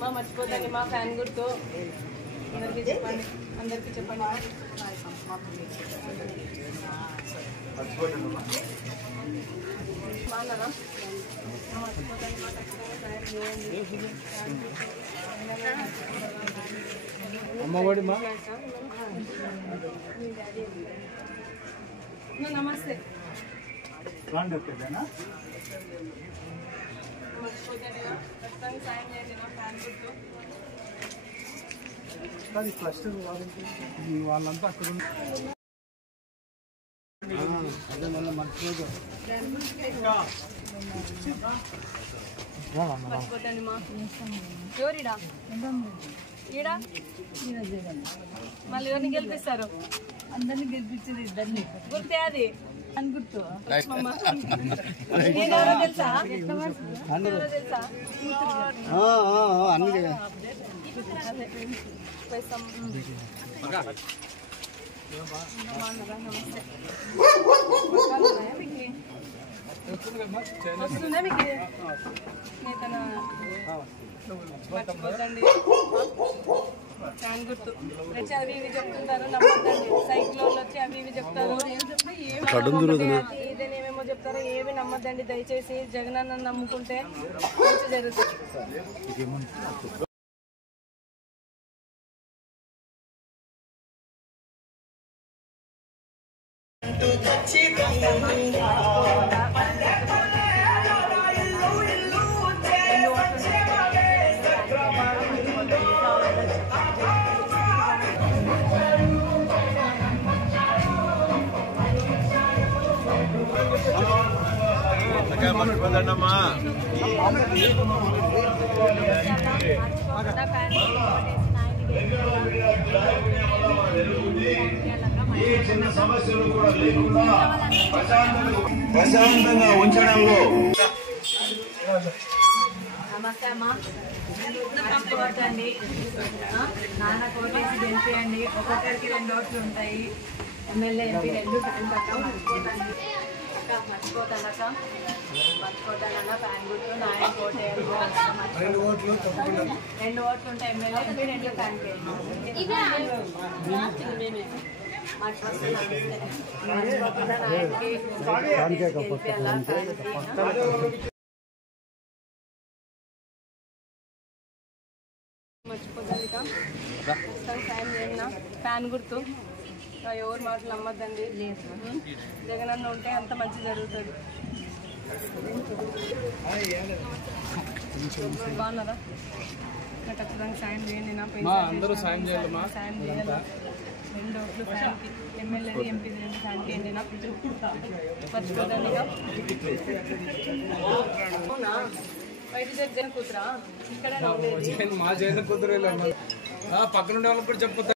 మా మర్చిపోతాను మా ఫ్యాన్ గుర్తు అందరికీ చెప్పండి బాగున్నారా అమ్మఒడి మా నమస్తే క్లస్టర్ వాళ్ళంతా అక్కడ అదే మళ్ళీ మర్చిపోతాను మా ఎవరిడా ఈడా మళ్ళీ ఎవరిని గెలిపిస్తారు అందరినీ గెలిపించేది ఇద్దరిని గుర్తే అది అని గుర్తు నేనెవరో తెలుసా తెలుసా వస్తుందా మీకు నేతన మర్చిపోతండి ఫ్యాన్ గుర్తు వచ్చి అవి ఇవి చెప్తుంటారు నమ్మద్దండి సైకిల్ వాళ్ళు వచ్చి అవి ఇవి చెప్తారు ఇదేనేమేమో చెప్తారు ఏవి నమ్మద్దండి దయచేసి జగనన్న నమ్ముకుంటే మంచి జరుగుతుంది మర్చిపోతాడమ్మా ఏ చిన్న సమస్యలు కూడా లేకుండా ప్రశాంతంగా ఉంచడంలో నమస్తే అమ్మా మర్చిపోవద్దండి నాన్న కోటేసి గెలిపియండి ఒక్కొక్కరికి 2 ఓట్లు ఉంటాయి ఎమ్మెల్యే ఎంపీ 2 ఫ్యాన్ పట్టం మర్చిపోతానన్నా ఫ్యాన్ గుర్తు నాయన కోటేయాలి 2 ఓట్లు ఉంటాయి ఎమ్మెల్యే ఎంపీ 2 ఫ్యాన్ మర్చిపోతాను సాయం చేయండి ఫ్యాన్ గుర్తు ఎవరు మాటలు నమ్మద్దండి జగనన్న ఉంటే అంత మంచి జరుగుతుంది బాగున్నారా నాకు ఖచ్చితంగా సాయం చేయండి నా అందరూ సాయం చేయాలమ్మా సాయం చేయాలా 2 ఓట్లు ఫ్యాన్కి ఎమ్మెల్యే ఎంపీ 2 ఫ్యాన్కి అండి నా మర్చిపోతాను అవునా బయట జగన్ కూతురా ఇక్కడ మా జగన్ కూతురు పక్కన ఉండే వాళ్ళకి కూడా చెప్పుతా